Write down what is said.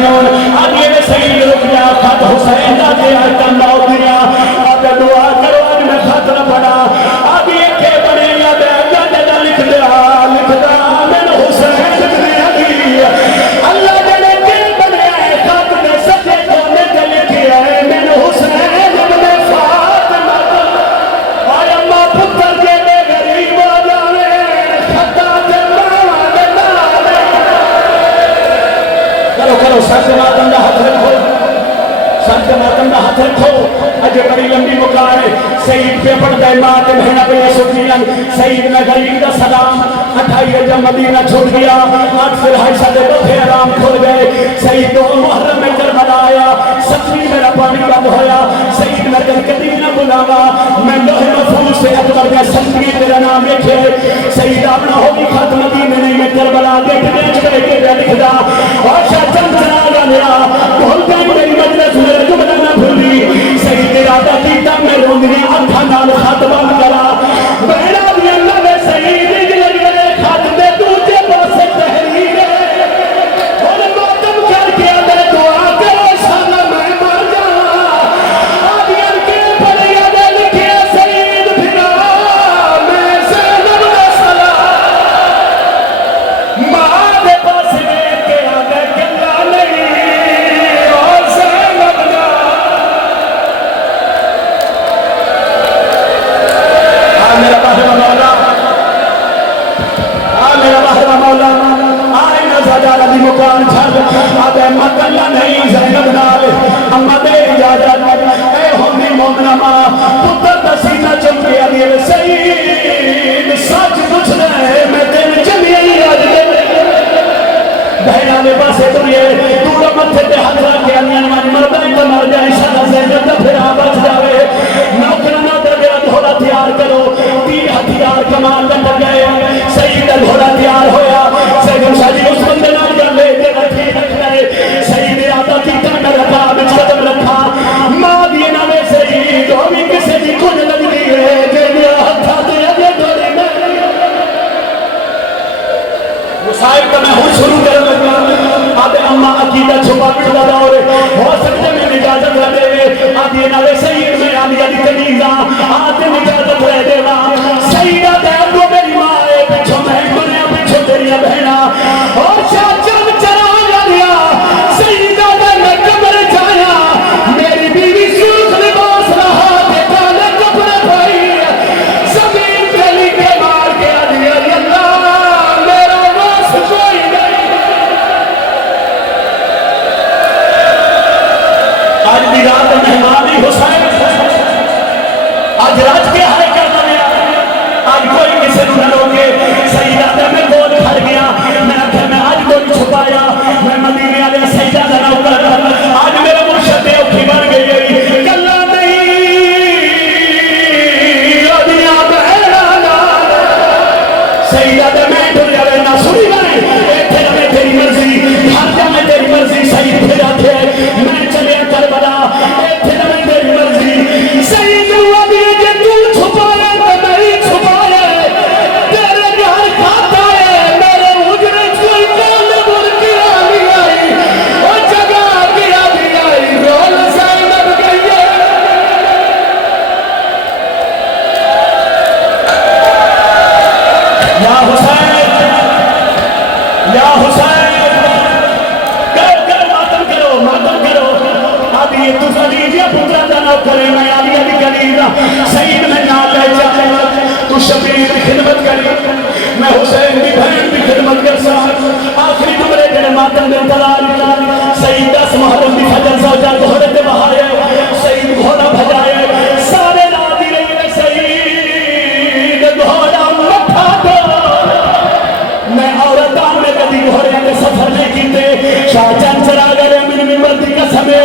क्यों आगे में सही रुक जा खत हुसैन का दिया कन्ना दिया अब दुआ करो आज मैं खत न पढ़ा आगे के बने या बैगा जदा लिख दे मैंने हुसैन ने दी अल्लाह ने के बने खत ने सजे कोने ते लिखे है मैंने हुसैन ने फातिमा आया मां पुत्र के गरीब हो जावे खता ते मावा दे नाले करो सच मातम दा हाथ रखो संत मातम का हाथ रखो अजय बड़ी लंबी मुकार सईद पे पढ़ता है माँ के बहना पे सुखियन सईद में गरीब का सलाम 28 जब मदीना छोड़ गया आज फिर हाय सादे बथे आराम खुल गए सईद दो मुहर्रम में करबला आया 7वीं मेरा पानी बंद होया सईद ने कभी न बुलावा मैं लोहे महफूज से अकबर का संगी तेरा नाम लिखे सईद अपना होगी खत मदीने नहीं मैं करबला देख देख के लिखदा और शाचन चला गया भूल गई मेरी मजलिस में जुमला ना भूली सही तेरा कीता मैं रोंदी अखा नाल खत बंद करा बहना भी अल्लाह ने सही मेरे खत दे दूजे पासे तहरीर और मातम करके मैं दुआ करो साला मैं मर जावा आदियां के पड़िया दे लिखे सईद फिरा मैं ज़ैनब दा सलाम मां दे पास के आगे कल्ला नहीं और ज़ैनब दा मेरा बहरा मौला आए ना सजादा दी मुकान छल आदे मकल्ला नहीं ज़ैनब नाल अम्मा दे इजाजत ए होंदी मोमना मां पुत्र दा सीना चुम के आदि सईद सच पूछ ले मैं तेन जमिया आज दे बहना ने पासे तुरिए दूर मथे ते हाथ रख के अनियन मन मरदा ही तो मर जाए सादा ज़ैनब दा फिर बच जावे नौकर ना दे घोड़ा तैयार करो 3 हथियार कमान लग गए सईद दा घोड़ा तैयार होया सईद शादी उस बंदे नाल कर ले ते रखी रख ले सईद आदा की कांडा रखा बिच कदम रखा मां दी नाले सईद हो भी किसे दी कुल लगदी है जे मेरा हथा ते अगे डोरे में मुसाहिब का मैं हुन शुरू कर लगा आदे अम्मा अकीदा छुपा पिटदा दौर हो सकते में इजाजत दे आदि नाले सईद में आलिया दी कनीजा आदे इजाजत ले देवा सईदा दे दो मेरी मां ए पिछो मैं मरिया पिछो तेरी बहना और चाचन चला गया सईदा दे मैं कब्र जाया मेरी बीवी सूख लिबास रहा बेटा ने कपड़े भाई जमीन गली के मार के आदि अल्लाह मेरा वास कोई नहीं आज दी रात मेहमान ही हुसैन आज रात के हाय कर दिया आज कोई किसी को न रोके सईदा दे मैं बोल खड़ गया मैं आखिर में आज कोई छुपाया मैं मदीने वाले सईदा दा नौकर आज मेरे मुर्शिद दे औखी बन गई कल्ला नहीं अदिया बहना नाल सईदा दे मैं डुरिया वे ना सुनी मैं इथे मैं तेरी मर्जी हर जा मैं तेरी मर्जी सईद फिर आखे मैं चले करबला इथे मैं तेरी मर्जी सईद अभी जे तू छुपाए तो नहीं छुपाए तेरे घर खाता है मेरे उजरे कोई काल मुर्गी आली आई ओ जगह गया भी आई रोल ज़ैनब गई या हुसैन मातम करो आदि तू सदीजिया पुत्रा दा ना करे मैं आदि अली करीदा सईद में ना ले जाए तू शबीर की खिदमत करी मैं हुसैन की बहन की खिदमत कर सा आखिरी टुकड़े जेने मातम दे तलाल सईद 10 मुहर्रम की फजर सौजा घोड़े ते बहाए सईद घोड़ा भजाए सारे रात ही रही सईद घोड़ा मथा दो मैं औरत में कभी घोड़े के सफर नहीं कीते शाहजहां चला गए मेरी मर्दी का समय